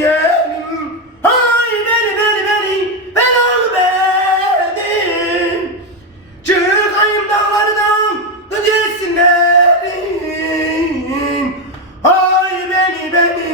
yeğenim Hay beni beni beni. Ben al beni Çıkayım dağlardan döncesin benim Hay beni beni.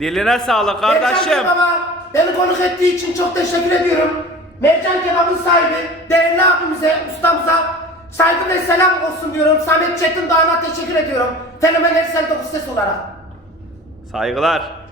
Diline sağlık Mercan kardeşim. Kebap'a beni konuk ettiği için çok teşekkür ediyorum. Mercan Kebap'ın sahibi, değerli abimize, ustamıza saygı ve selam olsun diyorum. Samet Çetin Dağı'na teşekkür ediyorum. Fenomen Ersel Dokuz Ses olarak. Saygılar.